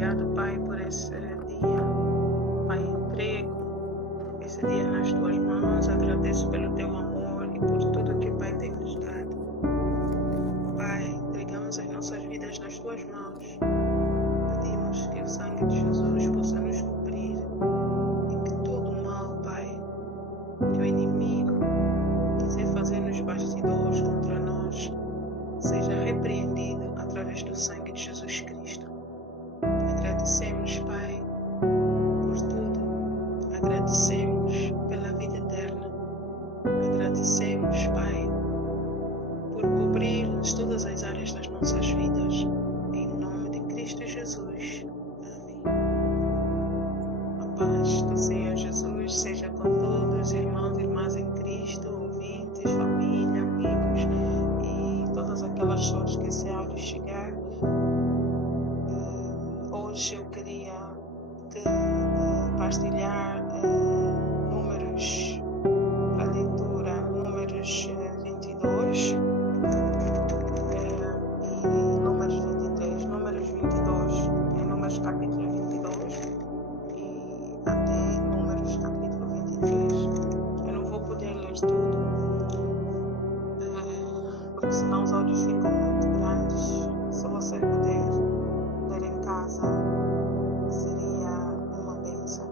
obrigado, Pai, por esse dia. Pai, entrego esse dia nas tuas mãos. Agradeço pelo teu amor e por tudo que, Pai, tem nos dado. Pai, entregamos as nossas vidas nas tuas mãos. Pedimos que o sangue de Jesus possa nos cobrir e que todo o mal, Pai, que o inimigo quiser fazer nos bastidores contra nós, seja repreendido através do sangue de Jesus Cristo. Agradecemos, Pai, por tudo. Agradecemos pela vida eterna. Agradecemos, Pai, por cobrir-nos todas as áreas das nossas vidas. Em nome de Cristo Jesus. Amém. A paz do Senhor Jesus seja com todos, irmãos e irmãs em Cristo, ouvintes, família, amigos e todas aquelas pessoas que esse áudio chegar. Hoje eu queria partilhar números para leitura, números 22 e números 23. Números 22 é números capítulo 22 e até números capítulo 23. Eu não vou poder ler tudo, porque senão os áudios ficam muito grandes. Se você puder ler em casa, seria uma bênção.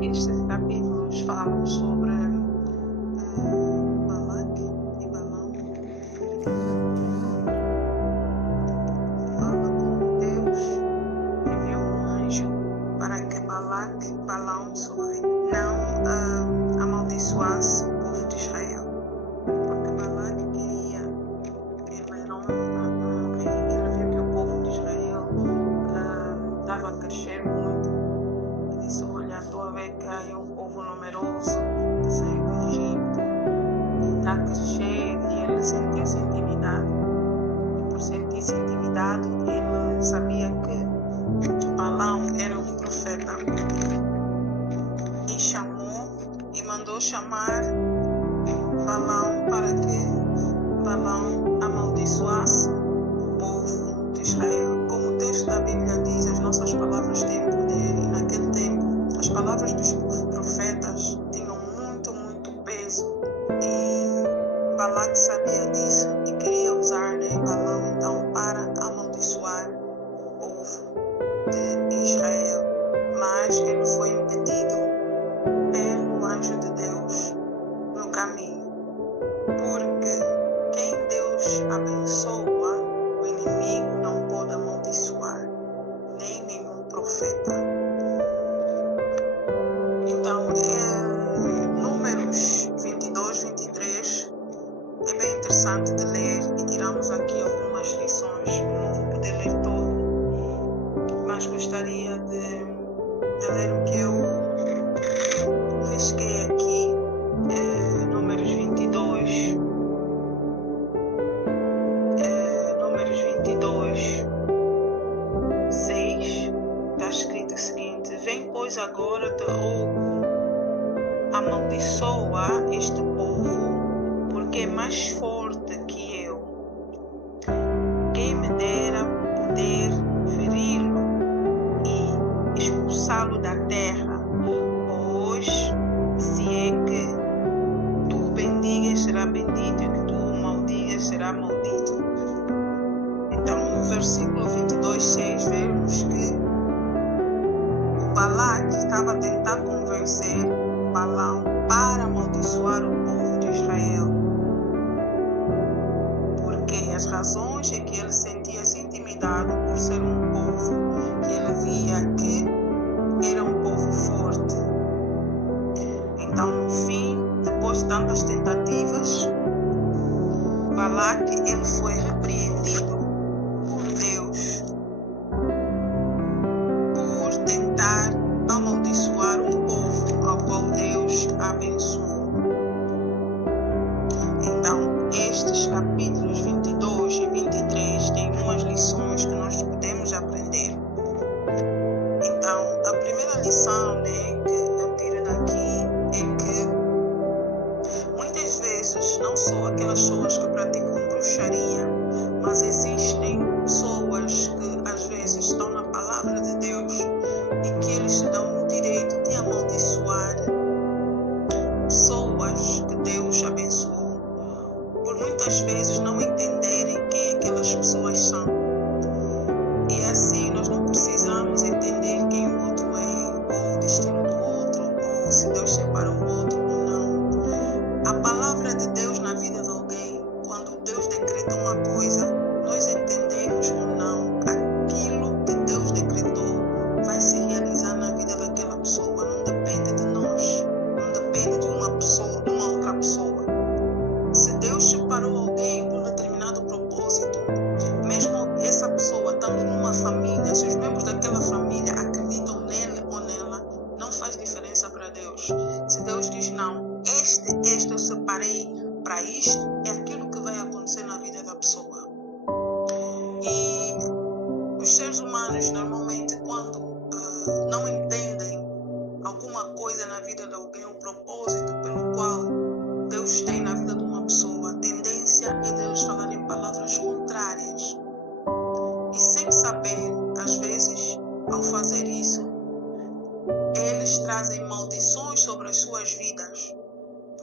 Estes capítulos falam sobre Balac e Balaão. Fala como Deus enviou um anjo para que Balac e Balaão não amaldiçoasse o povo de Israel. Porque Balac queria, ele era um rei, ele viu que o povo de Israel estava a crescer muito. E disse: olha, estou a ver que há um povo numeroso que saiu do Egito e está a crescer. E ele sentiu-se intimidado. E por sentir-se intimidado, ele sabia que Balaão era um profeta. E chamou e mandou chamar Balaão para que Balaão amaldiçoasse o povo de Israel. Como o texto da Bíblia diz, as nossas palavras têm poder, e naquele tempo as palavras dos profetas tinham muito peso, e Balac sabia disso e queria usar Balaão então para amaldiçoar o povo de Israel, mas ele foi impedido pelo anjo de Deus no caminho, porque quem Deus abençoa, o inimigo não pode amaldiçoar, nem nenhum profeta. Então, Números 22, 23 é bem interessante de ler e tiramos aqui algumas lições. Não vou poder ler todo, mas gostaria de ler o que eu risquei aqui. Números 22. Números 22, 6, está escrito o seguinte: vem, pois, agora te rogo, amaldiçoa este povo, porque é mais forte que eu. Quem me dera poder feri-lo e expulsá-lo da terra, pois se é que tu bendigas, será bendito, e que tu maldigas, será maldito. Então, no versículo 22, 6, vemos que o Balac estava a tentar convencer Balaão para amaldiçoar o povo de Israel. Porque as razões é que ele sentia-se intimidado por ser um povo que ele via que era um povo forte. Então, no fim, depois de tantas tentativas, Balac ele foi repreendido por Deus por tentar amaldiçoar um povo ao qual Deus abençoou. Então, estes capítulos 22 e 23 têm umas lições que nós podemos aprender. Então, a primeira lição que eu tiro daqui é que muitas vezes não só aquelas pessoas que praticam bruxaria as pessoas são. E assim, nós não precisamos entender quem o outro é, ou o destino do outro, ou se Deus separou o outro ou não. A palavra de Deus na vida de alguém, quando Deus decreta uma coisa, nós entendemos ou não, aquilo que Deus decretou vai se realizar na vida daquela pessoa. Não depende de nós, não depende de uma pessoa, de uma outra pessoa. Se Deus separou alguém por determinado propósito, mesmo essa pessoa estando numa família, se os membros daquela família acreditam nele ou nela, não faz diferença para Deus. Se Deus diz não, este eu separei para isto, é aquilo que vai acontecer na vida da pessoa. E os seres humanos, normalmente, quando não entendem alguma coisa na vida de alguém, o propósito pelo qual Deus tem na vida de uma pessoa, a tendência é deles falarem palavras contrárias. E sem saber, às vezes, ao fazer isso, eles trazem maldições sobre as suas vidas.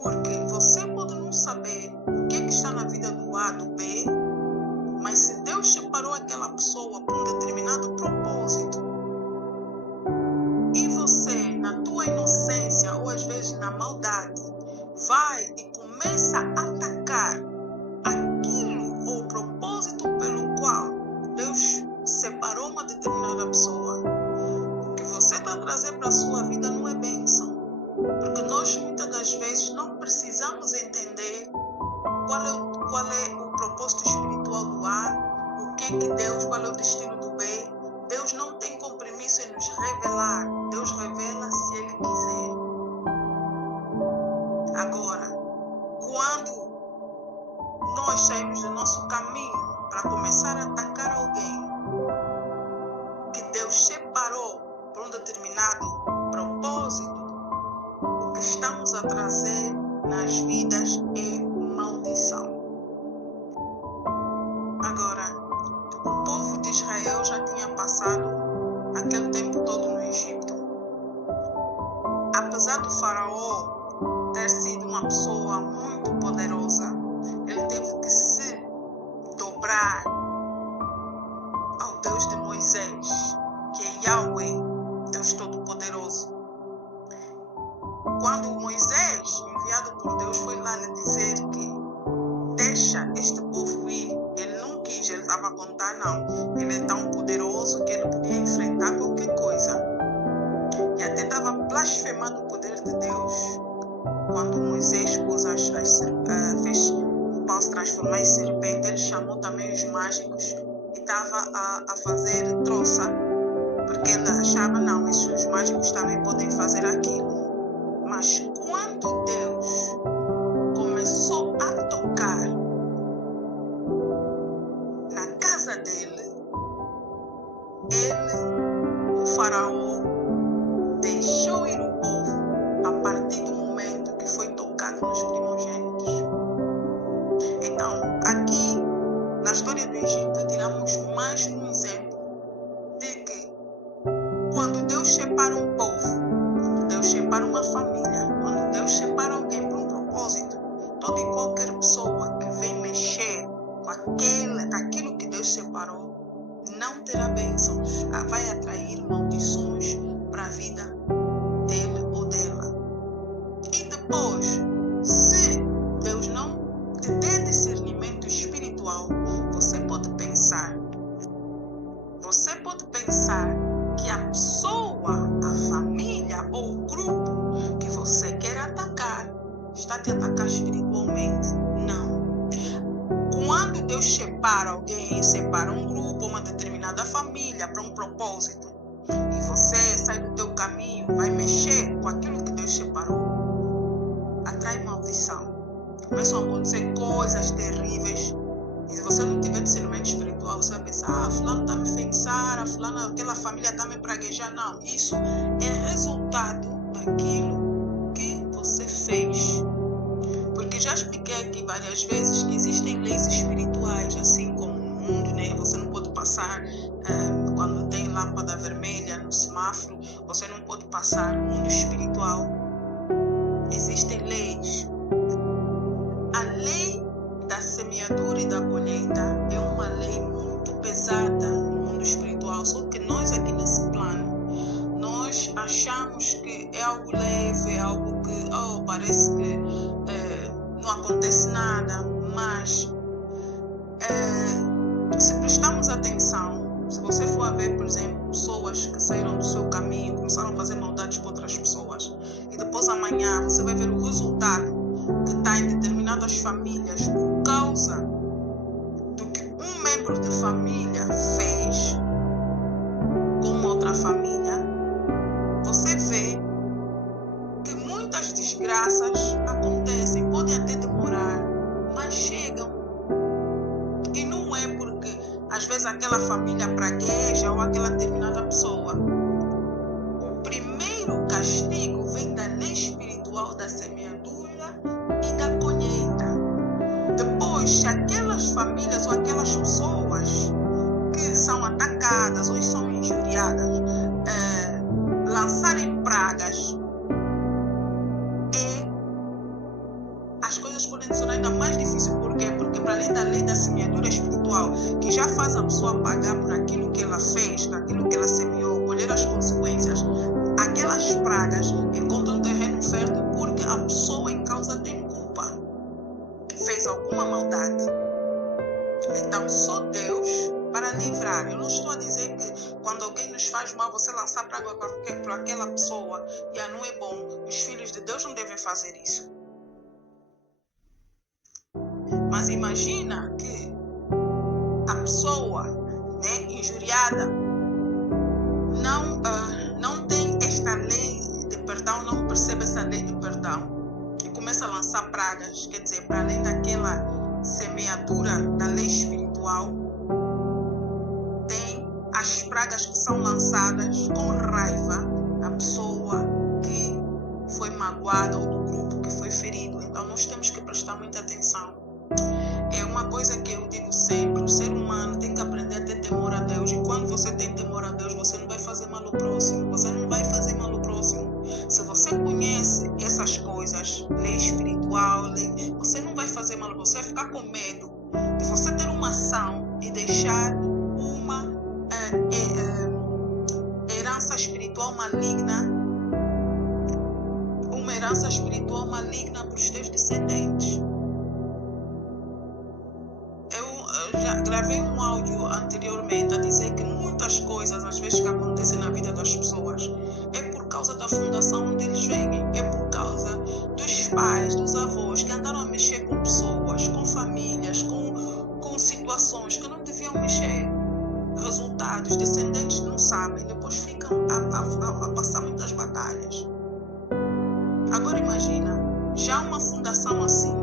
Porque você pode não saber o que está na vida do A, do B, mas se Deus separou aquela pessoa por um determinado propósito, e você, na tua inocência, ou às vezes na maldade, vai e começa a atacar aquilo ou o propósito pelo qual Deus separou uma determinada pessoa, o que você está trazendo para a sua vida não é bênção. Porque nós, muitas das vezes, não precisamos entender qual é o propósito espiritual do A, o que Deus, qual é o destino do B. Deus não tem compromisso em nos revelar. Deus revela se Ele quiser. Agora, quando nós saímos do nosso caminho para começar a atacar alguém que Deus separou por um determinado propósito, o que estamos a trazer nas vidas é maldição. Agora, o povo de Israel já tinha passado aquele tempo todo no Egito. Apesar do faraó ter sido uma pessoa muito poderosa, ele teve que se dobrar ao Deus de Moisés, que é Yahweh, Deus Todo-Poderoso. Quando Moisés, enviado por Deus, foi lá lhe dizer que deixa este povo ir, ele não quis, ele estava a contar, não. Ele é tão poderoso que ele podia enfrentar qualquer coisa. E até estava blasfemando o poder de Deus. Quando Moisés fez o pau se transformar em serpente, ele chamou também os mágicos e estava a fazer troça, porque ele achava, não, os mágicos também podem fazer aquilo. Mas quando Deus começou a tocar na casa dele, o faraó deixou ir o povo a partir do momento que foi tocado nos primogênitos. Então, aqui na história do Egito, tiramos mais um exemplo de que quando Deus separa um povo, quando Deus separa uma família, quando Deus separa alguém por um propósito, toda e qualquer pessoa que vem mexer com aquilo que Deus separou, não terá bênçãos, vai atrair maldições para a vida dele ou dela. E depois, se Deus não te der discernimento espiritual, você pode pensar que a pessoa, a família ou o grupo que você quer atacar está te atacar espiritualmente. Não. Quando Deus separa alguém, separa um grupo, uma determinada família para um propósito, e você sai do teu caminho, vai mexer com aquilo que Deus separou, atrai maldição. Começam a acontecer coisas terríveis. E se você não tiver discernimento espiritual, você vai pensar, fulano está me enfeitiçar, aquela família está me praguejar. Não, isso é resultado daquilo que você fez. Porque já expliquei aqui várias vezes que existem leis espirituais, assim como no mundo, né? Você não pode passar quando tem lâmpada vermelha no semáforo, você não pode passar no mundo espiritual. Existem leis. A lei da semeadura e da colheita é uma lei parece que não acontece nada, mas se prestarmos atenção, se você for a ver, por exemplo, pessoas que saíram do seu caminho, começaram a fazer maldades para outras pessoas, e depois amanhã você vai ver o resultado que está em determinadas famílias por causa do que um membro de família fez com uma outra família. Você vê que muitas desgraças acontecem, podem até demorar, mas chegam. E não é porque às vezes aquela família pragueja ou aquela determinada pessoa. O primeiro castigo vem da lei espiritual da semeadura e da colheita. Depois, se aquelas famílias ou aquelas pessoas que são atacadas ou são injuriadas lançarem pragas, as coisas podem ser ainda mais difíceis. Por quê? Porque para além da lei da semeadura espiritual, que já faz a pessoa pagar por aquilo que ela fez, por aquilo que ela semeou, colher as consequências, aquelas pragas encontram terreno fértil porque a pessoa em causa tem culpa, fez alguma maldade. Então só Deus para livrar. Eu não estou a dizer que quando alguém nos faz mal, você lançar praga para aquela pessoa, não é bom. Os filhos de Deus não devem fazer isso. Mas imagina que a pessoa, injuriada não tem esta lei de perdão, não percebe essa lei de perdão e começa a lançar pragas. Quer dizer, para além daquela semeadura da lei espiritual, tem as pragas que são lançadas com raiva da pessoa que foi magoada ou do grupo que foi ferido. Então nós temos que prestar muita atenção. É uma coisa que eu digo sempre: o ser humano tem que aprender a ter temor a Deus. E quando você tem temor a Deus, você não vai fazer mal ao próximo. Você não vai fazer mal ao próximo. Se você conhece essas coisas, lei espiritual, você não vai fazer mal. Você vai ficar com medo de você ter uma ação e deixar uma herança espiritual maligna, para os teus descendentes. Já gravei um áudio anteriormente a dizer que muitas coisas, às vezes, que acontecem na vida das pessoas é por causa da fundação onde eles vêm, é por causa dos pais, dos avós que andaram a mexer com pessoas, com famílias, com situações que não deviam mexer. Resultados, descendentes não sabem, depois ficam a passar muitas batalhas. Agora imagina, já uma fundação assim,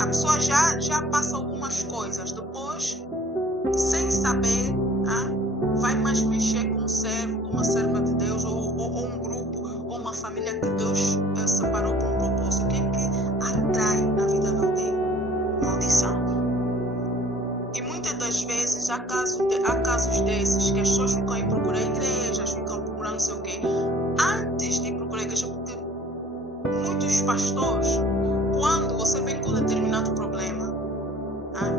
a pessoa já passa algumas coisas, depois, sem saber, vai mais mexer com um servo, com uma serva de Deus, ou um grupo, ou uma família que Deus separou por um propósito. O que é que atrai na vida de alguém? Maldição. E muitas das vezes há casos desses que as pessoas ficam aí procurar igrejas, ficam procurando não sei o quê. Antes de procurar igreja, porque muitos pastores, quando você vem com um determinado problema,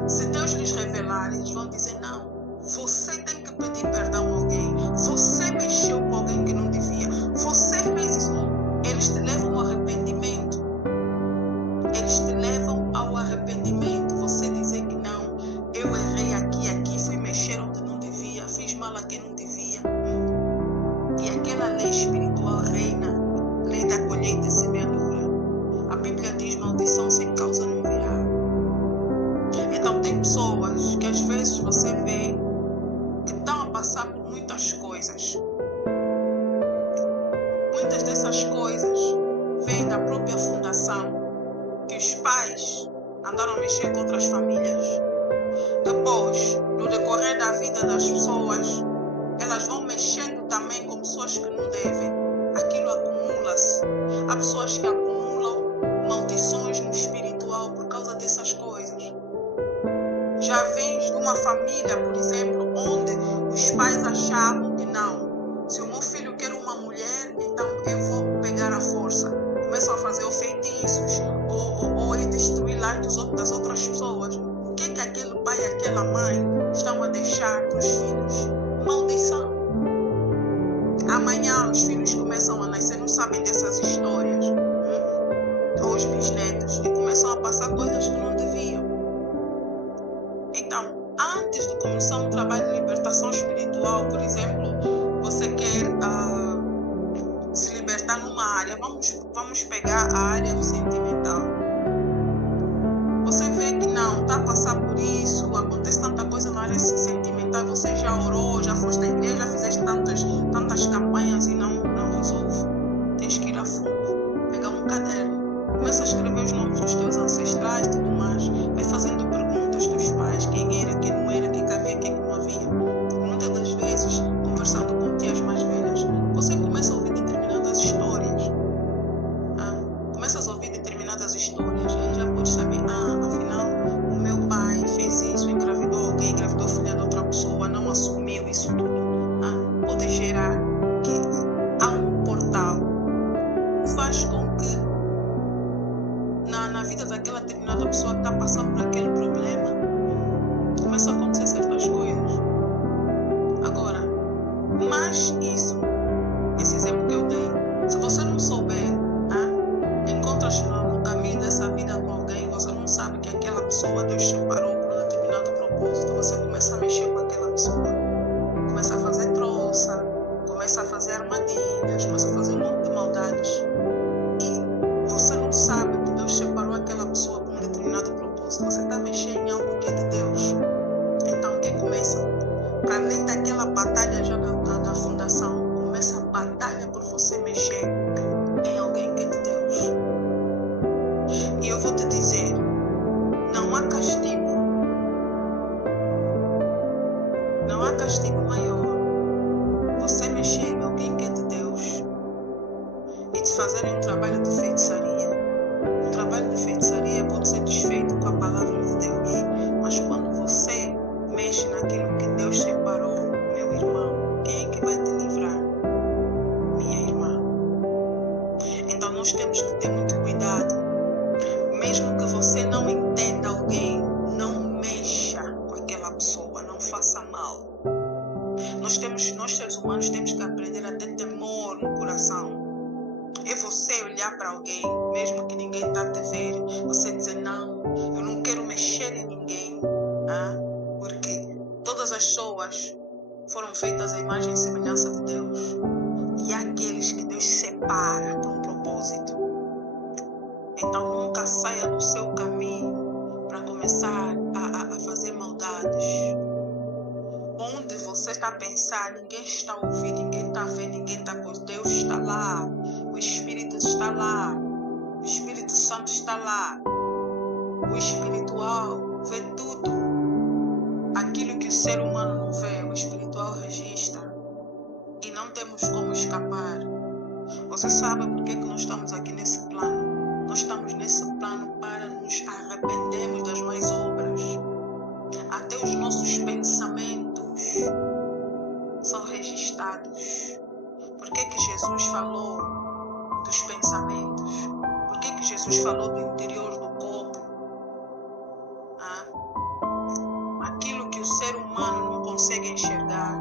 se Deus lhes revelar, eles vão dizer: não, você tem que pedir perdão a alguém, você mexeu com alguém que não devia, você fez isso. Eles te levam ao arrependimento. Você dizer que não, eu errei aqui, fui mexer onde não devia, fiz mal a quem não devia. E aquela lei espiritual reina, lei da colheita e semeadura. A Bíblia diz: maldição sem causa não virá. Então tem pessoas que às vezes você vê que estão a passar por muitas coisas. Muitas dessas coisas vêm da própria fundação, que os pais andaram a mexer com outras famílias. Depois, no decorrer da vida das pessoas, elas vão mexendo também com pessoas que não devem. Aquilo acumula-se. Há pessoas que acumulam maldições no espiritual por causa dessas coisas. Já vens de uma família, por exemplo, onde os pais achavam que não, se o meu filho quer uma mulher, então eu vou pegar a força. Começam a fazer feitiços ou destruir lá das outras pessoas. O que aquele pai e aquela mãe estão a deixar para os filhos? Maldição. Amanhã os filhos começam a nascer, não sabem dessas histórias. antes de começar um trabalho de libertação espiritual, por exemplo, você quer se libertar numa área, vamos pegar a área sentimental. Você vê que não, está a passar por isso, acontece tanta coisa na área sentimental, você já orou, já foste à igreja, já fizeste tantas campanhas e não resolve. Tens que ir a fundo, pegar um caderno, começa a escrever os nomes dos teus ancestrais e tudo mais, vai fazendo perguntas dos pais, quem era, quem não era, quem havia, quem não havia. Muitas das vezes, conversando com tias mais velhas, você começa a ouvir determinadas histórias. Começas a ouvir determinadas histórias e aí já pode saber, afinal, o meu pai fez isso, engravidou alguém, engravidou filha de outra pessoa, não assumiu isso tudo. Pode gerar que há um portal que faz com que na vida daquela determinada pessoa que está passando por aquele problema, começa a acontecer certas coisas. Agora, mas esse exemplo que eu dei, se você não souber, encontras no caminho dessa vida com alguém, você não sabe que aquela pessoa Deus separou por um determinado propósito, você começa a mexer com aquela pessoa, começa a fazer troça, começa a fazer armadilhas, começa a fazer um monte de maldades e você não sabe que Deus separou aquela pessoa por um determinado propósito, você está mexendo em algo que é de Deus. Então o que começa? Para além daquela batalha já da fundação, começa a batalha por você mexer em alguém que é de Deus. E eu vou te dizer, não há castigo maior você mexer em alguém que é de Deus e te fazer um trabalho de feitiçaria. O trabalho de feitiçaria pode ser desfeito com a palavra de Deus, mas quando você mexe naquilo que Deus separou, meu irmão, quem é que vai te livrar? Minha irmã. Então nós temos que ter muito cuidado. Mesmo que você não entenda alguém, não mexa com aquela pessoa, não faça mal. Nós seres humanos temos que aprender a ter temor no coração. É você olhar para alguém, mesmo que ninguém está a te ver, você dizer, não, eu não quero mexer em ninguém, porque todas as pessoas foram feitas à imagem e semelhança de Deus. E há aqueles que Deus separa por um propósito. Então nunca saia do seu caminho para começar a fazer maldades. Onde você está a pensar, ninguém está a ouvir, ninguém está a ver, ninguém está a ver. Deus está lá, o Espírito está lá, o Espírito Santo está lá. O espiritual vê tudo. Aquilo que o ser humano não vê, o espiritual registra. E não temos como escapar. Você sabe por que nós estamos aqui nesse plano? Nós estamos nesse plano para nos arrependermos das más obras. Até os nossos pensamentos são registrados. Por que Jesus falou dos pensamentos? Por que Jesus falou do interior do corpo? Aquilo que o ser humano não consegue enxergar,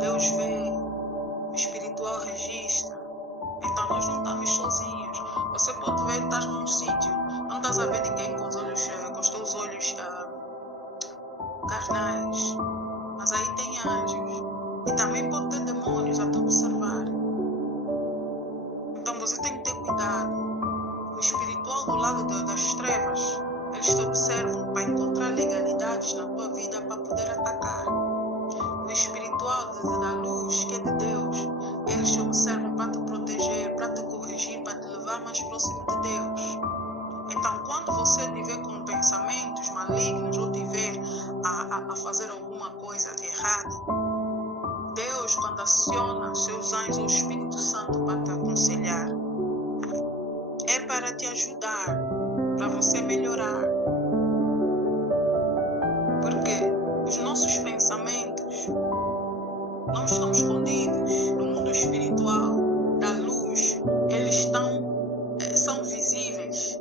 Deus vê, o espiritual registra. Então nós não estamos sozinhos. Você pode ver, estás num sítio, não estás a ver ninguém com os teus olhos carnais, mas aí tem anjos e também pode ter demônios a te observar. Então você tem que ter cuidado. O espiritual do lado das trevas, eles te observam para encontrar legalidades na tua vida para poder atacar. O espiritual da luz, que é de Deus, eles te observam para te proteger, para te corrigir, para te levar mais próximo de Deus. Então, quando você tiver com pensamentos malignos ou tiver a fazer alguma coisa errada, Deus, quando aciona seus anjos ou o Espírito Santo para te aconselhar, é para te ajudar, para você melhorar. Porque os nossos pensamentos não estão escondidos no mundo espiritual, da luz. Eles são visíveis.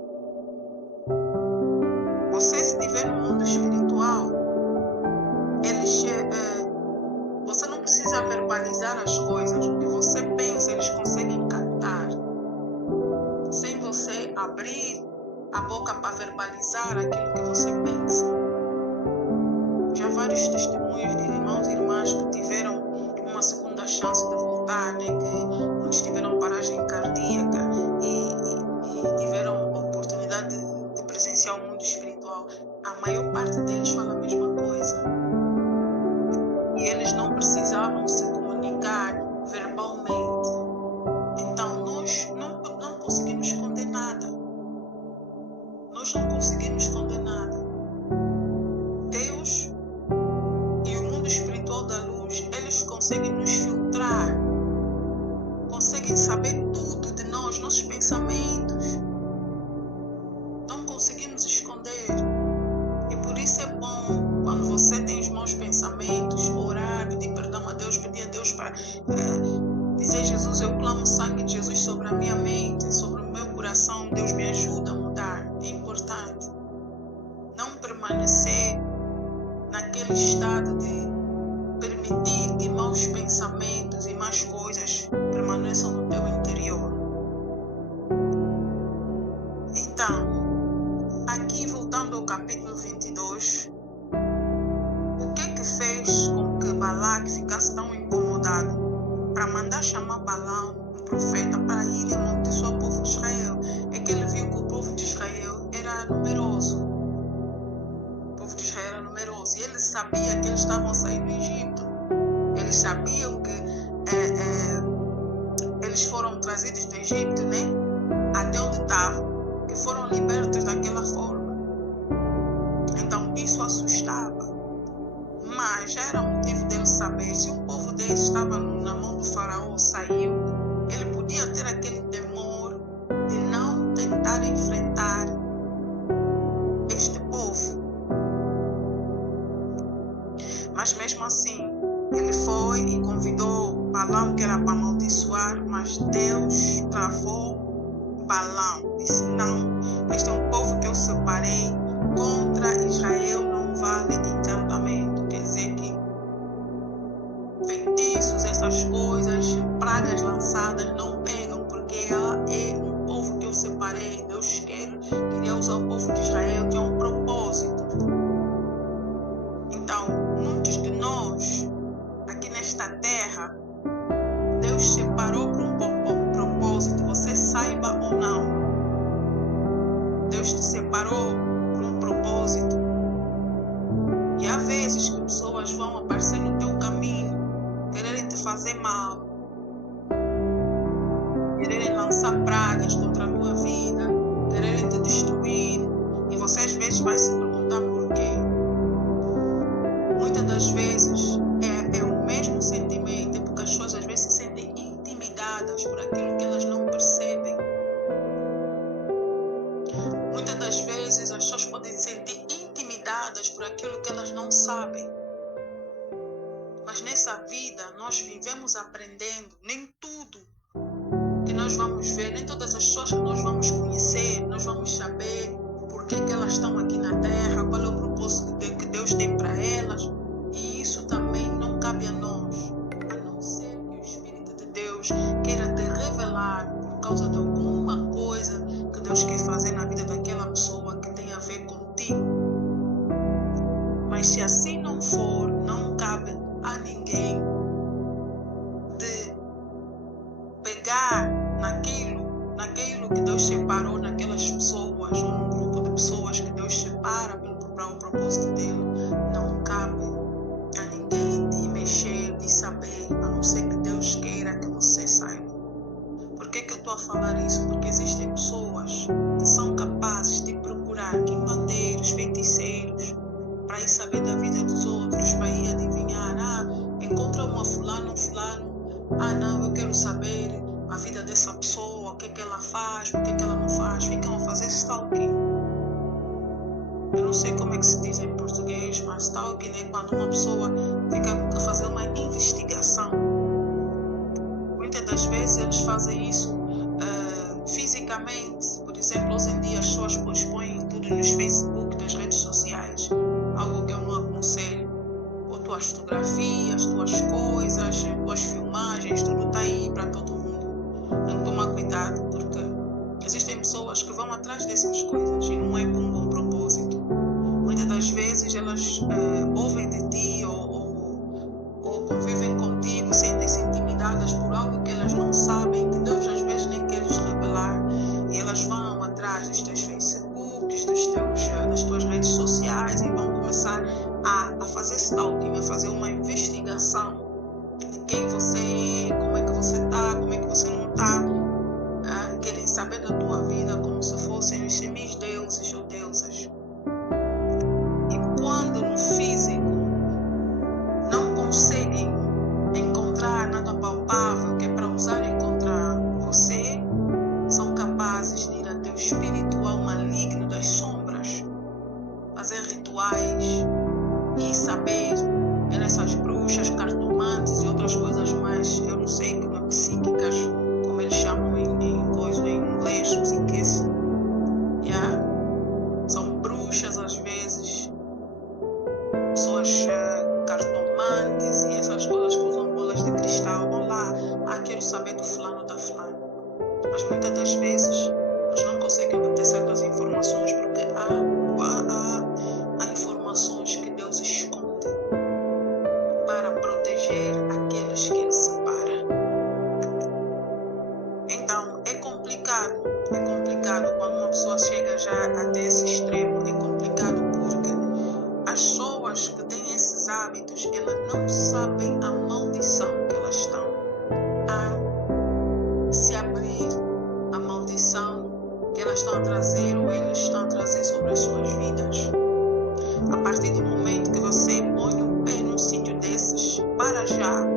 Você, se estiver no mundo espiritual, você não precisa verbalizar as coisas. O que você pensa, eles conseguem captar. Sem você abrir a boca para verbalizar aquilo que você pensa. Já vários testemunhos de irmãos e irmãs que tiveram uma segunda chance de voltar, né? Que muitos tiveram paragem cardíaca e tiveram a oportunidade de presenciar o mundo espiritual. A maior parte deles fala a mesma coisa. E eles não precisavam se comunicar verbalmente. Então, nós não conseguimos esconder nada. Nós não conseguimos esconder nada. Deus e o mundo espiritual da luz, eles conseguem nos filtrar. Conseguem saber tudo de nós, nossos pensamentos. Não conseguimos esconder. E por isso é bom, quando você tem os maus pensamentos, orar, pedir perdão a Deus, pedir a Deus para dizer: Jesus, eu clamo o sangue de Jesus sobre a minha mente, sobre o meu coração. Deus me ajuda a mudar. É importante. Não permanecer naquele estado de permitir que maus pensamentos e más coisas permaneçam no teu interior. Então, aqui voltando ao capítulo 22, o que é que fez com que Balaque ficasse tão incomodado para mandar chamar Balaão, o profeta, para ir ao monte do povo de Israel? É que ele viu que o povo de Israel era numeroso. O povo de Israel era numeroso. E ele sabia que eles estavam a sair do Egito. Eles sabiam que eles foram trazidos do Egito, né? Até onde estavam. Que foram libertos daquela forma. Então isso assustava. Mas já era motivo dele saber, se o povo dele estava na mão do faraó, saiu, ele podia ter aquele temor de não tentar enfrentar este povo. Mas mesmo assim, ele foi e convidou Balaão, que era para amaldiçoar, mas Deus travou Balaão. Disse: não, este é um povo que eu separei, contra Israel não vale encantamento. Quer dizer que feitiços, essas coisas, pragas lançadas não pegam, porque é um povo que eu separei. Deus queria usar o povo de Israel, tinha um propósito. Então, muitos de nós, aqui nesta terra, Deus separou para um propósito, você saiba ou não. Deus te separou para um propósito. E há vezes que pessoas vão aparecer no teu caminho, quererem te fazer mal, quererem lançar pragas contra a tua vida, quererem te destruir. E você às vezes vai se perguntar por quê. Muitas das vezes é o mesmo sentimento, é porque as pessoas às vezes se sentem intimidadas por aquilo que elas não percebem. Muitas das vezes as pessoas podem se sentir intimidadas por aquilo que elas não sabem. Mas nessa vida nós vivemos aprendendo. Nem tudo que nós vamos ver, nem todas as pessoas que nós vamos conhecer, nós vamos saber por que elas estão aqui na terra, qual é o propósito que Deus tem para elas. E isso também não cabe a nós, a não ser que o Espírito de Deus queira te revelar por causa de alguma coisa que Deus quer fazer na vida daquela pessoa que tem a ver contigo. Mas se assim não for, não cabe a ninguém de pegar naquilo que Deus separou, naquelas pessoas, ou num grupo de pessoas que Deus separa para o propósito dele. Não cabe a ninguém de mexer, de saber, a não ser que Deus queira que você saiba. Por que eu estou a falar isso? Porque existem pessoas que são capazes de procurar quimbandeiros, feiticeiros, para ir saber da vida dos outros, para ir adivinhar. Encontra uma fulano. Não, eu quero saber a vida dessa pessoa, o que ela faz, o que ela não faz. Ficam a fazer stalking. Eu não sei como é que se diz em português, mas stalking é quando uma pessoa fica a fazer uma investigação. Muitas das vezes eles fazem isso fisicamente. Por exemplo, hoje em dia as pessoas expõem tudo nos Facebook, nas redes sociais. Algo que eu não aconselho. Ou tuas fotografias, tuas coisas, tuas filmagens, tudo está aí para todo mundo. Tem que tomar cuidado, porque existem pessoas que vão atrás dessas coisas e não é com um bom propósito. Muitas das muitas vezes elas ouvem de ti ou convivem contigo, sentem-se intimidadas por algo que elas não sabem, que Deus às vezes nem quer lhes revelar, e elas vão atrás dos teus Facebooks, das tuas redes sociais, e vão começar a fazer stalking, a fazer uma investigação de quem você é, como é que você está, como é que você não está. Querem saber da tua vida como se fossem os semideuses ou deusas. E quando no físico não conseguem encontrar nada palpável que é para usarem contra você, são capazes de ir até o espiritual maligno das sombras, fazer rituais e saber nessas bruxas, cartomantes e outras coisas mais, eu não sei, como psíquicas, como eles chamam em inglês, psiquis. São bruxas às vezes, pessoas cartomantes e essas coisas que usam bolas de cristal. Vão lá, quero saber do fulano da fulana. Mas muitas das vezes eles não conseguem obter certas informações porque há informações que Deus esconde para proteger aqueles que Ele separa. Então é complicado quando uma pessoa chega já até esse extremo. É complicado porque as pessoas que têm esses hábitos, elas não sabem a maldição que elas estão a se abrir, a maldição que elas estão a trazer ou eles estão a trazer sobre as suas vidas. A partir do momento que você põe o pé num sítio desses, para já,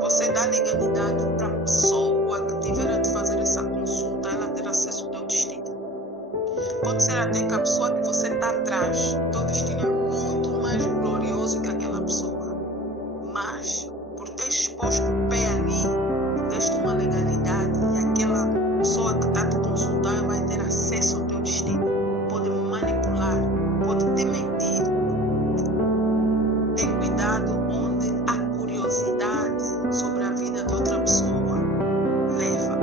você dá legalidade para a pessoa que tiver a te fazer essa consulta, ela ter acesso ao teu destino. Pode ser até que a pessoa que você está atrás, o teu destino é muito mais glorioso que aquela pessoa. Mas, por ter exposto o pé ali, deste uma legalidade, e aquela pessoa que está a te consultar vai ter acesso ao teu destino. Pode manipular, pode te mentir. Tem cuidado onde a curiosidade sobre a vida de outra pessoa leva.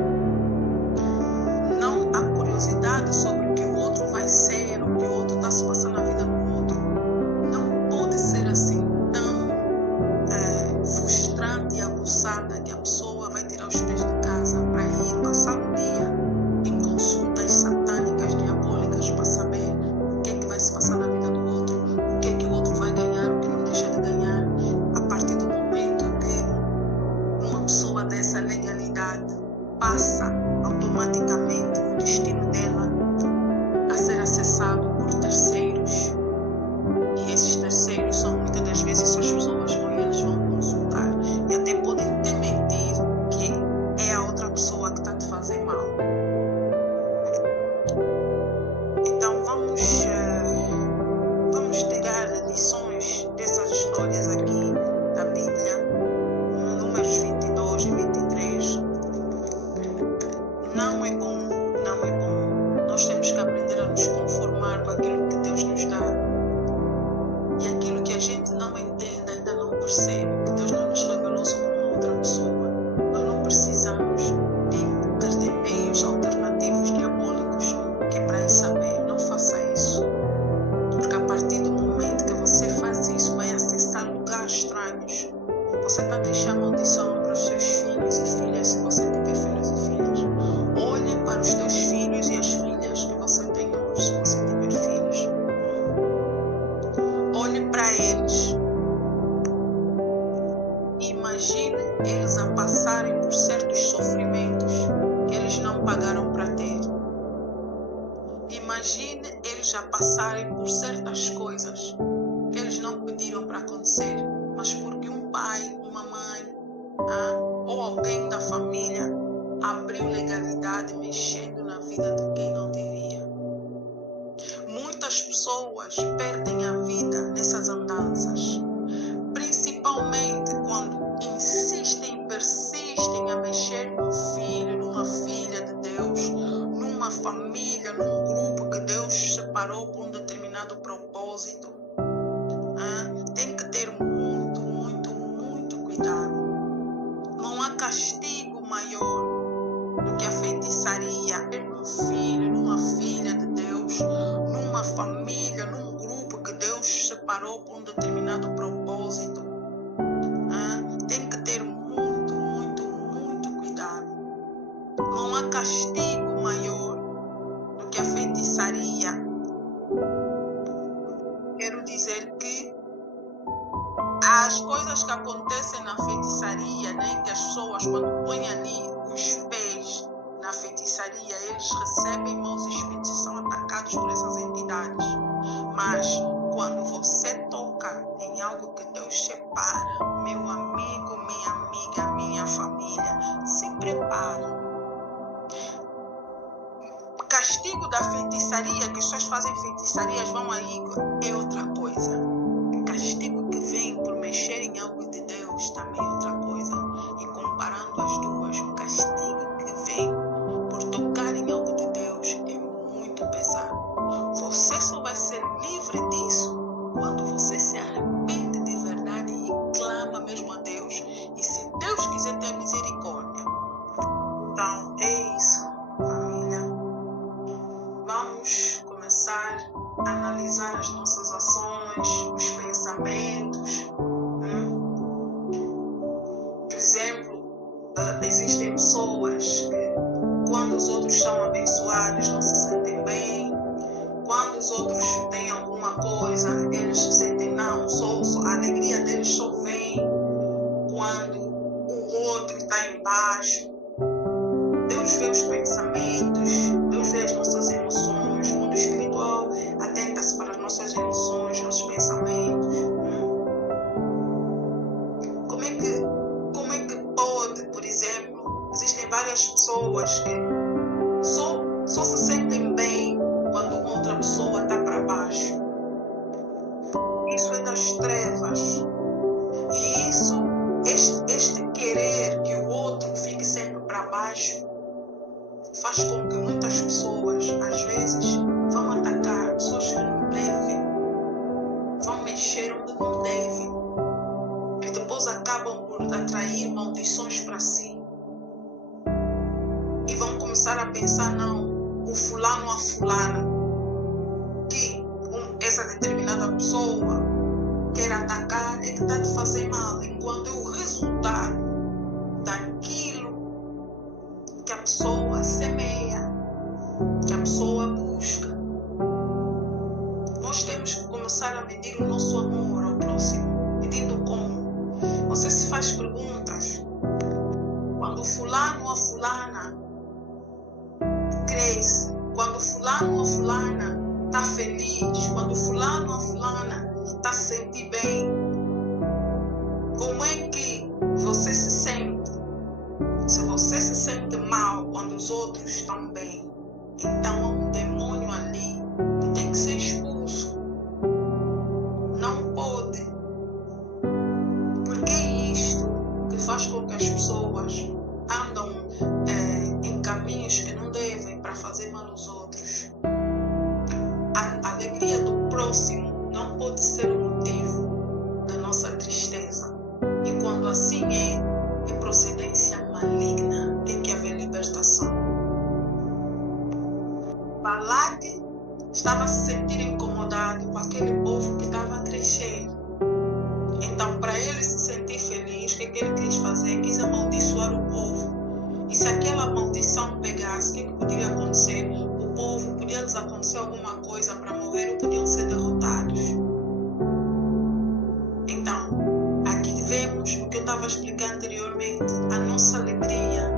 Não a curiosidade sobre o que o outro vai ser, o que o outro está se passando na vida do outro. Não pode ser assim tão frustrante e aguçada que a pessoa vai tirar os pés de casa para ir passar um dia em consultas satânicas, diabólicas, para saber o que é que vai se passar na vida do outro, o que é que o outro vai ganhar, o que não deixa de ganhar. A partir do momento que uma pessoa dessa legalidade passa automaticamente o destino dela a ser acessado por terceiros, e esses terceiros são muitas das vezes as pessoas com quem eles vão consultar, e até podem te mentir que é a outra pessoa que está a te fazer mal. Então vamos tirar lições dessas histórias aqui da Bíblia, Números 22 e 23. Não é bom. Nós temos que aprender a nos conformar com aquilo que Deus nos dá. E aquilo que a gente não entende, ainda não percebe, que Deus não nos revelou sobre uma outra pessoa. Nós não precisamos de ter meios alternativos diabólicos que é para ir saber. Não faça isso. Porque a partir do momento que você faz isso, vai acessar lugares estranhos. Você está deixando maldição para os seus filhos e filhas, se você tiver filhos e filhas. Olhe para os teus filhos e as filhas que você tem hoje, se você tiver filhos. Olhe para eles. Imagine eles a passarem por certos sofrimentos que eles não pagaram para ter. Imagine eles a passarem por certas coisas que eles não pediram para acontecer, mas porque um pai, uma mãe, ou alguém da família abriu legalidade mexendo na vida de quem não devia. Muitas pessoas perdem a vida nessas andanças, principalmente quando insistem e persistem a mexer num filho, numa filha de Deus, numa família, num grupo que Deus separou por um determinado propósito. Tem que ter muito, muito, muito cuidado. Não há castigo maior do que a feitiçaria. Um filho coisas que acontecem na feitiçaria, né? Que as pessoas, quando põem ali os pés na feitiçaria, eles recebem maus espíritos e são atacados por essas entidades. Mas quando você toca em algo que Deus separa, meu amigo, minha amiga, minha família, se prepara. Castigo da feitiçaria, que as pessoas fazem feitiçarias, vão aí, é outra coisa. Castigo que vem por mexer em algo de Deus também é outra coisa. E comparando as duas, o castigo que vem por tocar em algo de Deus é muito pesado. Você só vai ser livre disso quando você se arrepende de verdade e clama mesmo a Deus. E se Deus quiser ter misericórdia. Então, é isso, família. Vamos começar a analisar as nossas ações, os pensamentos. Por exemplo, existem pessoas que, quando os outros são abençoados, não se sentem bem. Quando os outros têm alguma coisa, eles se sentem, não, a alegria deles só vem quando o outro está embaixo. Deus vê os pensamentos, Deus vê as nossas emoções. O mundo espiritual atenta-se para as nossas emoções, nossos pensamentos. Como é que pode, por exemplo, existem várias pessoas que só se sentem bem quando uma outra pessoa está para baixo. Isso é das trevas. E este querer que o outro fique sempre para baixo faz com que muitas pessoas, às vezes, vão atacar pessoas que não devem, vão mexer onde não devem, e depois acabam por atrair maldições para si. E vão começar a pensar, não, o fulano, a fulana, que essa determinada pessoa quer atacar, é que está te fazer mal, enquanto é o resultado daquilo que a pessoa semeia, que a pessoa busca. Nós temos que começar a medir o nosso amor ao próximo, medindo como? Você se faz perguntas. Quando fulano ou a fulana cresce, quando fulano ou a fulana está feliz, quando fulano ou a fulana está se sentindo bem, como é que você se sente? Se você se sente mal quando os outros estão bem, então há um demônio ali que tem que ser expulso. Não pode. Porque é isto que faz com que as pessoas andam em caminhos que não devem para fazer mal aos outros. A alegria do próximo não pode ser o motivo da nossa tristeza. E quando assim é procedência maligna, tem que haver libertação. Balaque estava a se sentir incomodado com aquele povo que estava a crescer. Então, para ele se sentir feliz, o que ele quis fazer? Quis amaldiçoar o povo. E se aquela maldição pegasse, o que poderia acontecer? O povo podia lhes acontecer alguma coisa para morrer ou podiam ser derrotados. Então, aqui vemos o que eu estava explicando anteriormente. A nossa alegria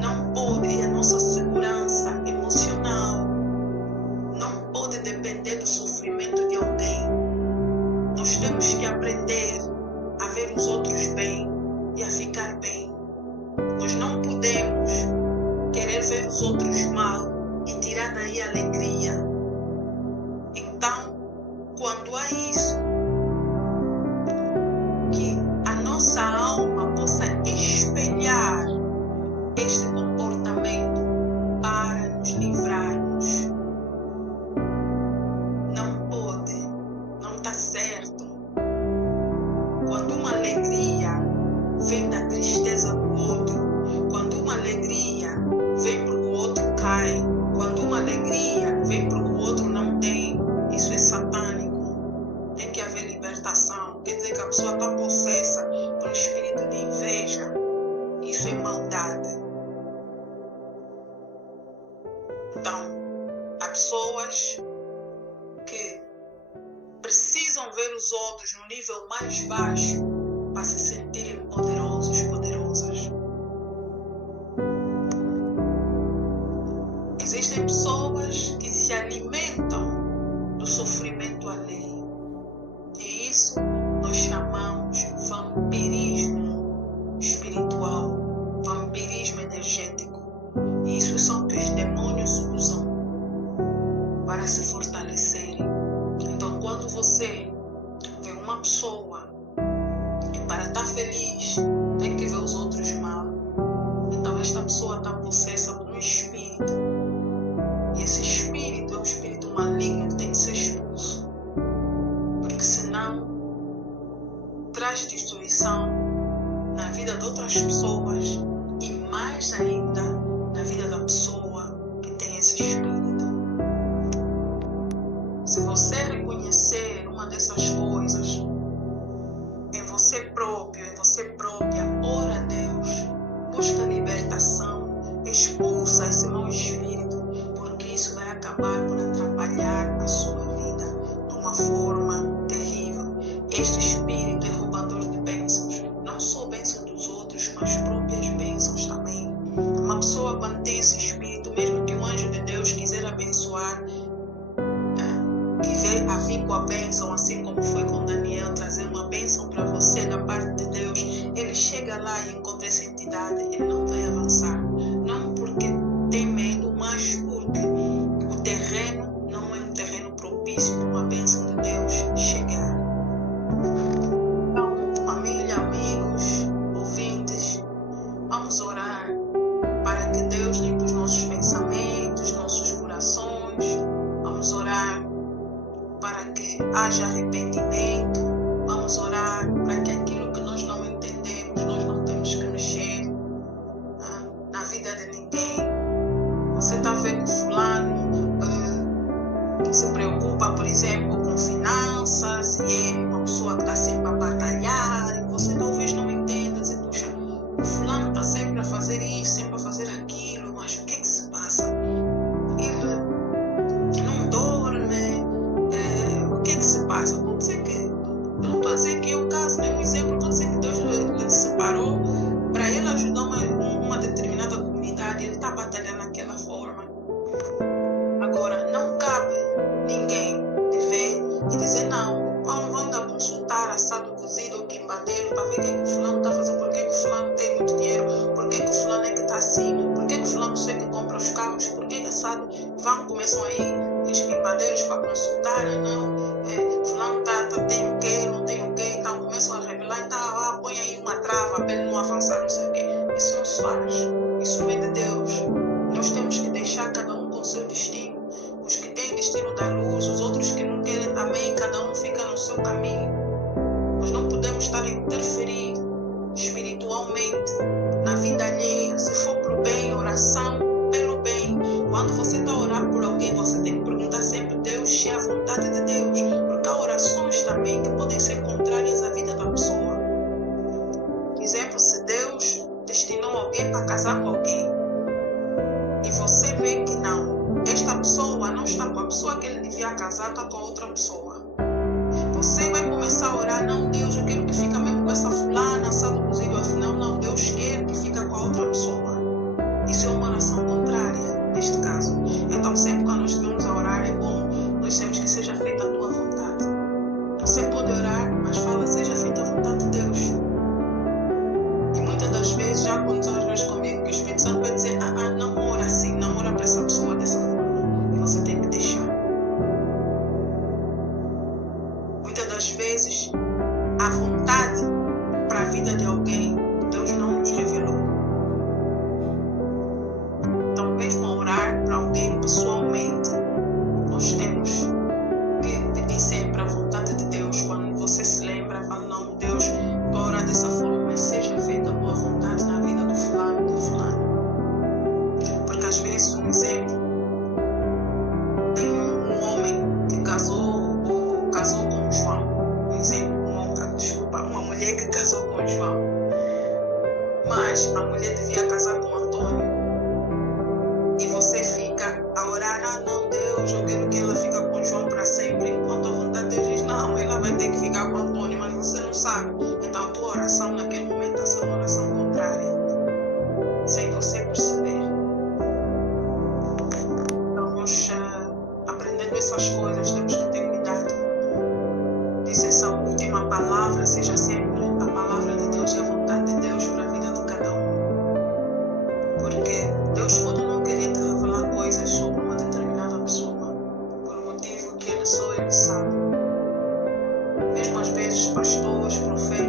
não pode, e a nossa segurança emocional não pode depender do sofrimento de alguém. Nós temos que aprender a ver os outros bem e a ficar bem. Nós não podemos querer ver os outros mal e tirar daí a alegria. Então, quando há isso, que a nossa alma possa espelhar este comportamento para nos livrarmos. Não pode, não está certo. Quando uma alegria vem da tristeza do outro, quando uma alegria vem porque o outro cai, quando uma alegria vem porque o outro não tem, isso é satânico. Tem que haver libertação. Quer dizer que a pessoa está possessa por um espírito de inveja. Isso é maldade. Então, há pessoas que precisam ver os outros no nível mais baixo traz destruição na vida de outras pessoas e mais ainda na vida da pessoa que tem esse espírito. Se você reconhecer uma dessas coisas em você próprio, em você própria, ora a Deus, busca libertação, expulsa esse mau espírito, porque isso vai acabar por atrapalhar a sua vida de uma forma terrível. Este espírito é roubador de bênçãos, não só bênçãos dos outros, mas próprias bênçãos também. Uma pessoa, quando tem esse espírito, mesmo que o anjo de Deus quiser abençoar, quiser vir com a bênção, assim como foi com Daniel, trazer uma bênção para você da parte de Deus, ele chega lá e encontra essa entidade, ele não vai avançar. Não porque tem medo, mas porque o terreno não é um terreno propício para uma bênção de Deus chegar. Então, família, amigos, ouvintes, vamos orar para que Deus limpe os nossos pensamentos, nossos corações. Vamos orar para que haja arrependimento. Vamos orar para que aquilo que nós não entendemos, nós não temos que mexer na vida de ninguém. Você está vendo fulano que se preocupa, por exemplo, com finanças e é uma pessoa que está sempre a batalhar e você talvez não entenda, dizer, puxa, o fulano está sempre a fazer isso, sempre a fazer aquilo, mas o que é que se passa? Ele não dorme, o que é que se passa? Pode ser que, eu não estou a dizer que é o caso, né? Um exemplo, pode ser que Deus lhe separou para ele ajudar uma determinada comunidade, ele está batalhando daquela forma. Agora, não cabe ninguém de ver e dizer, não, vamos ainda consultar assado, cozido ou quimbadeiro para ver o que é que o fulano está fazendo, por que é que o fulano tem muito dinheiro, por que é que o fulano é que está assim, por que é que o fulano sei que compra os carros, por que assado, começam aí os quimbadeiros para consultar, não, fulano tem o quê, não tem o quê, então começam a revelar, então põe aí uma trava para ele não avançar, não sei o quê. Isso não se faz, isso vem de Deus. Nós temos que deixar cada um com o seu destino. Os que têm destino da luz, os outros que não querem também, cada um fica no seu caminho. Nós não podemos estar a interferir espiritualmente na vida alheia. Se for para o bem, oração pelo bem. Quando você está a orar por alguém, você tem que perguntar sempre, Deus, se é a vontade de Deus. Porque há orações também que podem ser contrárias à vida da pessoa. Por exemplo, se Deus destinou alguém para casar com alguém e você vê que não, esta pessoa não está com a pessoa que ele devia casar, está com outra pessoa. Você vai começar a orar, não, Deus, eu quero que fique mesmo com essa fulana, assado cozido, afinal, não, Deus quer que fique com a outra pessoa. Isso é uma oração contrária, neste caso. Então, sempre quando nós estivermos a orar, é bom, nós temos que seja feita a tua vontade. Você pode orar, mas fala, seja feita a vontade de Deus. E muitas das vezes, já aconteceu às vezes comigo, que o Espírito Santo vai dizer, não ora assim, não ora para essa pessoa dessa forma. E você tem que deixar. Muitas das vezes, a vontade para a vida de alguém, Deus não nos revelou. Então, mesmo a orar para alguém pessoalmente, nós temos que pedir sempre a vontade de Deus. Quando você se lembra, fala, não, Deus, tu orar dessa forma, mas seja feita a tua vontade na vida do fulano, do fulano. Porque às vezes, um exemplo, tem um homem que casou com João. Um exemplo, uma mulher que casou com João. Mas a mulher devia casar com Antônio. E você fica a orar, não, Deus, eu quero que ela fique com João para sempre. Enquanto a vontade de Deus diz, não, ela vai ter que ficar com Antônio, mas você não sabe. Então a tua oração naquele momento está sendo uma oração contrária. Sem você perceber. Então nós, aprendendo essas coisas, temos que ter cuidado. Diz essa última palavra, seja sempre a palavra de Deus e a vontade de Deus para a vida de cada um. Porque Deus pode não querer te revelar coisas sobre uma determinada pessoa, por um motivo que só Ele sabe. Mesmo às vezes pastores, profetas,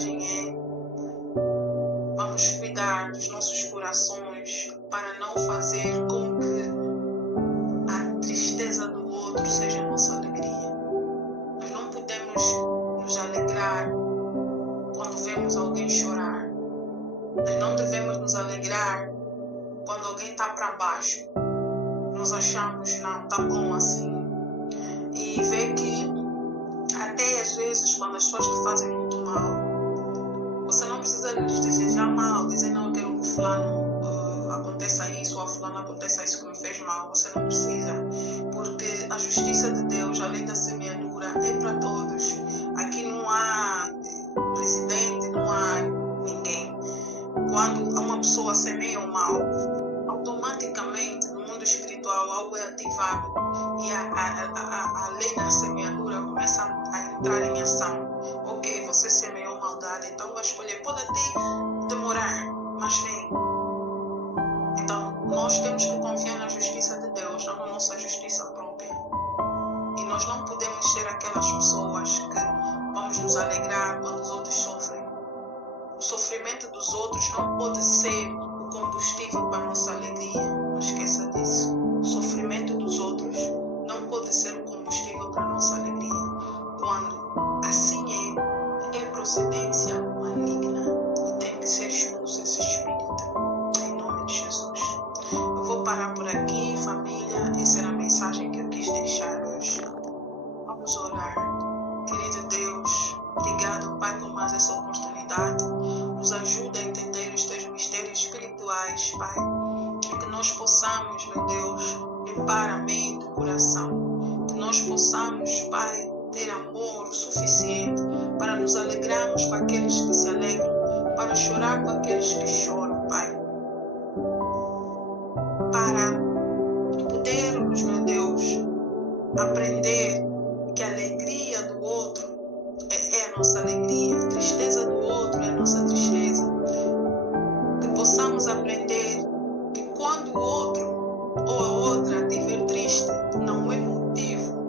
mensagem é: vamos cuidar dos nossos corações para não fazer com que a tristeza do outro seja a nossa alegria. Nós não podemos nos alegrar quando vemos alguém chorar. Nós não devemos nos alegrar quando alguém está para baixo. Nós achamos, não, está bom assim. E vê que até às vezes, quando as pessoas te fazem muito mal, você não precisa lhes desejar mal, dizer, não, eu quero que o fulano aconteça isso, ou a fulana aconteça isso que me fez mal. Você não precisa, porque a justiça de Deus, a lei da semeadura, é para todos. Aqui não há presidente, não há ninguém. Quando uma pessoa semeia o mal, automaticamente no mundo espiritual algo é ativado e a lei da semeadura começa a entrar em ação. Ok, você semeou maldade, então vai escolher. Pode até demorar, mas vem. Então nós temos que confiar na justiça de Deus, não na nossa justiça própria. E nós não podemos ser aquelas pessoas que vamos nos alegrar quando os outros sofrem. O sofrimento dos outros não pode ser o combustível para a nossa alegria. Não esqueça disso. O sofrimento dos outros não pode ser o combustível para a nossa alegria. Quando assim é procedência maligna e tem que ser expulso esse espírito. Em nome de Jesus. Eu vou parar por aqui, família. Essa era a mensagem que eu quis deixar hoje. Vamos orar. Querido Deus, obrigado, Pai, por mais essa oportunidade. Nos ajuda a entender os teus mistérios espirituais, Pai. E que nós possamos, meu Deus, limpar a mente, o coração. Que nós possamos, Pai, ter amor o suficiente para nos alegrarmos com aqueles que se alegram, para chorar com aqueles que choram, Pai. Para podermos, meu Deus, aprender que a alegria do outro é a nossa alegria, a tristeza do outro é a nossa tristeza. Que possamos aprender que quando o outro ou a outra estiver triste, não é motivo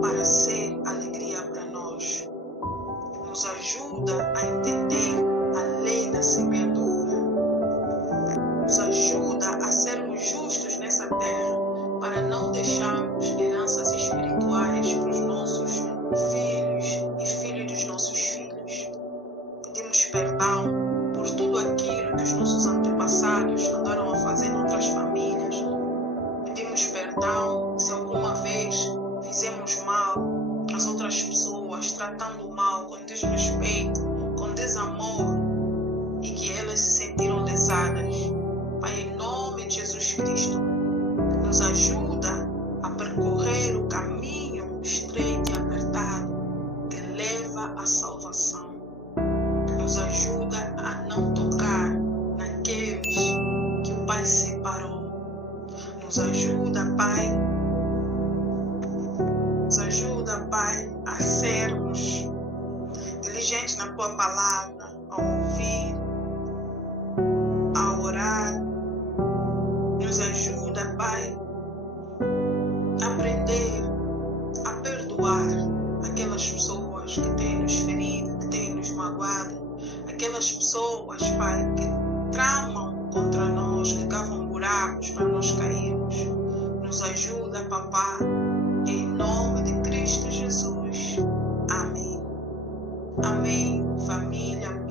para ser alegria para nós. Nos ajuda a entender a lei da semeadura. Nos ajuda a sermos justos nessa terra, para não deixarmos heranças espirituais para os nossos filhos e filhos dos nossos filhos. Pedimos perdão por tudo aquilo que os nossos antepassados andaram a fazer em outras famílias. Pedimos perdão se alguma vez fizemos mal às outras pessoas, tratando mal com desrespeito, com desamor, e que elas se sentiram lesadas. Pai, em nome de Jesus Cristo, nos ajuda a percorrer o caminho estreito e apertado que leva à salvação. Nos ajuda a não tocar naqueles que o Pai separou. Nos ajuda, Pai. Nos ajuda, Pai, a sermos diligentes na Tua palavra, a ouvir, a orar. Nos ajuda, Pai, a aprender a perdoar aquelas pessoas que têm nos ferido, que têm nos magoado, aquelas pessoas, Pai, que tramam contra nós, que cavam buracos para nós cairmos. Nos ajuda, Papá, em nome de Cristo Jesus. Amém. Amém, família.